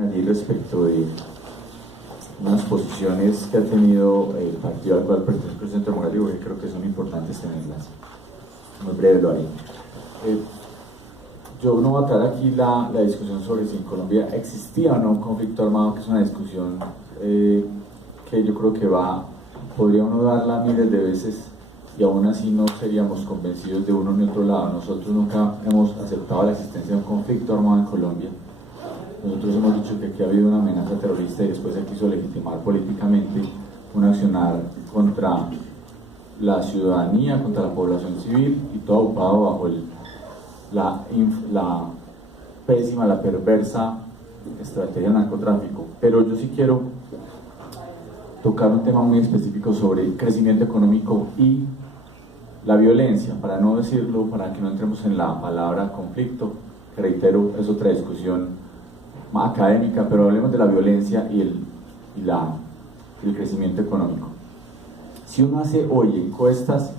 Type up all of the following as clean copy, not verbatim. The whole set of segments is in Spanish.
Allí respecto de unas posiciones que ha tenido el partido al cual pertenece el presidente Morales, que creo que son importantes tenerlas. Muy breve lo haré. Yo no voy a traer aquí la discusión sobre si en Colombia existía o no un conflicto armado, que es una discusión que yo creo que podría uno darla miles de veces y aún así no seríamos convencidos de uno ni otro lado. Nosotros nunca hemos aceptado la existencia de un conflicto armado en Colombia. Nosotros hemos dicho que aquí ha habido una amenaza terrorista y después se quiso legitimar políticamente un accionar contra la ciudadanía, contra la población civil, y todo ocupado bajo la pésima, la perversa estrategia del narcotráfico. Pero yo sí quiero tocar un tema muy específico sobre el crecimiento económico y la violencia, para no decirlo, para que no entremos en la palabra conflicto, que reitero, es otra discusión más académica, pero hablemos de la violencia y el crecimiento económico. Si uno hace hoy encuestas,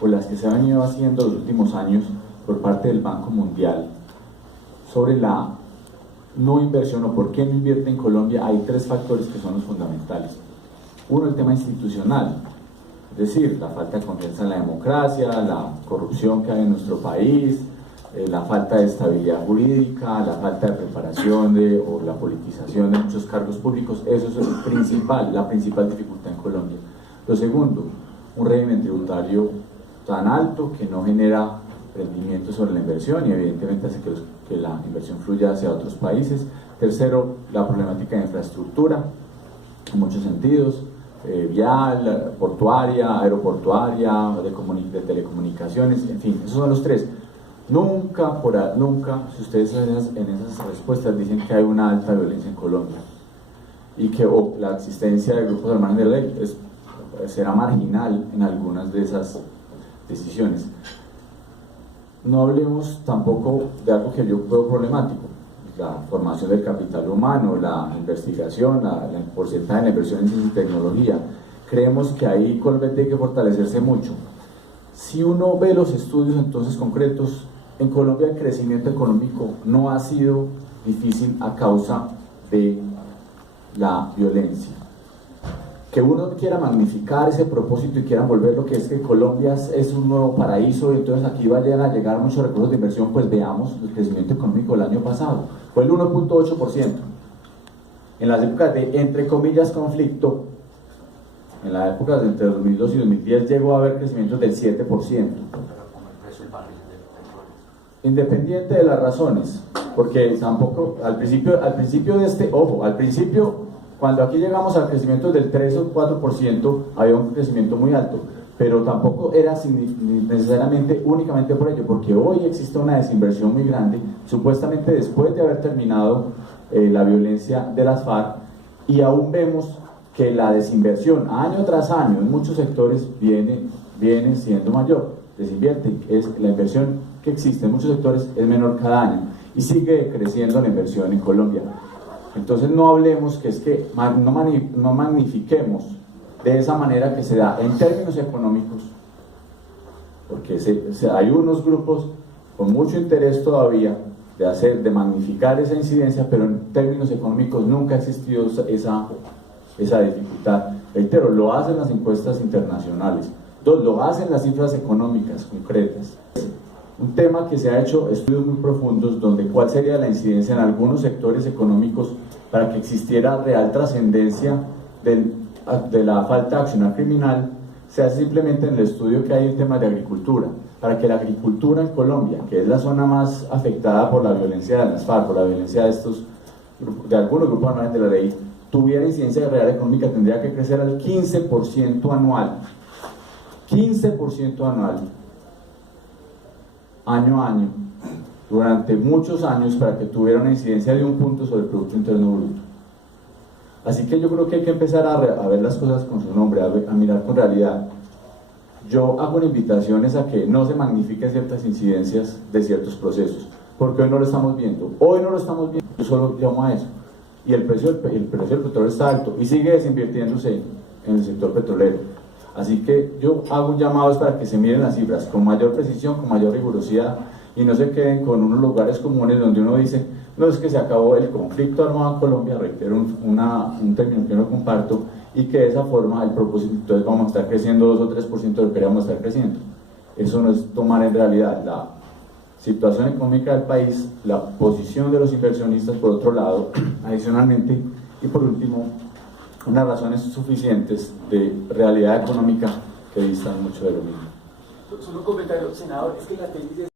o las que se han venido haciendo los últimos años por parte del Banco Mundial, sobre la no inversión o por qué no invierte en Colombia, hay tres factores que son los fundamentales. Uno, el tema institucional, es decir, la falta de confianza en la democracia, la corrupción que hay en nuestro país, la falta de estabilidad jurídica, la falta de preparación o la politización de muchos cargos públicos. Eso es la principal dificultad en Colombia. Lo segundo, un régimen tributario tan alto que no genera rendimiento sobre la inversión y evidentemente hace que la inversión fluya hacia otros países. Tercero, la problemática de infraestructura, en muchos sentidos, vial, portuaria, aeroportuaria, de telecomunicaciones, en fin, esos son los tres. Nunca, si ustedes en esas respuestas dicen que hay una alta violencia en Colombia y que la existencia de grupos armados de ley será marginal en algunas de esas decisiones. No hablemos tampoco de algo que yo veo problemático, la formación del capital humano, la investigación, el porcentaje de la inversión en ciencia y tecnología. Creemos que ahí Colombia tiene que fortalecerse mucho. Si uno ve los estudios entonces concretos, en Colombia el crecimiento económico no ha sido difícil a causa de la violencia. Que uno quiera magnificar ese propósito y quiera volver lo que es que Colombia es un nuevo paraíso y entonces aquí vayan a llegar muchos recursos de inversión, pues veamos el crecimiento económico del año pasado. Fue el 1.8%. En las épocas de, entre comillas, conflicto, en la época de entre 2002 y 2010 llegó a haber crecimientos del 7%. Independiente de las razones, porque tampoco, al principio cuando aquí llegamos al crecimiento del 3 o 4%, había un crecimiento muy alto, pero tampoco era necesariamente únicamente por ello, porque hoy existe una desinversión muy grande, supuestamente después de haber terminado la violencia de las FARC, y aún vemos que la desinversión año tras año en muchos sectores viene siendo mayor. Desinvierten, la inversión que existe en muchos sectores es menor cada año y sigue creciendo la inversión en Colombia. Entonces no hablemos no magnifiquemos de esa manera que se da en términos económicos, porque hay unos grupos con mucho interés todavía de magnificar esa incidencia, pero en términos económicos nunca ha existido esa dificultad. Reitero, lo hacen las encuestas internacionales. Dos, lo hacen las cifras económicas concretas. Un tema que se ha hecho estudios muy profundos donde cuál sería la incidencia en algunos sectores económicos para que existiera real trascendencia de la falta de accionar criminal, se hace simplemente en el estudio que hay en temas de agricultura, para que la agricultura en Colombia, que es la zona más afectada por la violencia de las FARC, por la violencia de algunos grupos armados de la ley, tuviera incidencia real económica, tendría que crecer al 15% anual. 15% anual, año a año, durante muchos años, para que tuviera una incidencia de 1 punto sobre el Producto Interno Bruto. Así que yo creo que hay que empezar a ver las cosas con su nombre, a mirar con realidad. Yo hago invitaciones a que no se magnifiquen ciertas incidencias de ciertos procesos, porque hoy no lo estamos viendo. Hoy no lo estamos viendo, yo solo llamo a eso. Y el precio del petróleo está alto y sigue desinvirtiéndose en el sector petrolero. Así que yo hago un llamado para que se miren las cifras con mayor precisión, con mayor rigurosidad y no se queden con unos lugares comunes donde uno dice no es que se acabó el conflicto armado en Colombia, reitero un término que no comparto, y que de esa forma el propósito, entonces vamos a estar creciendo 2 o 3% de lo que queríamos estar creciendo. Eso no es tomar en realidad la situación económica del país, la posición de los inversionistas por otro lado, adicionalmente, y por último, unas razones suficientes de realidad económica que distan mucho de lo mismo. Solo un comentario, senador, es que la tesis es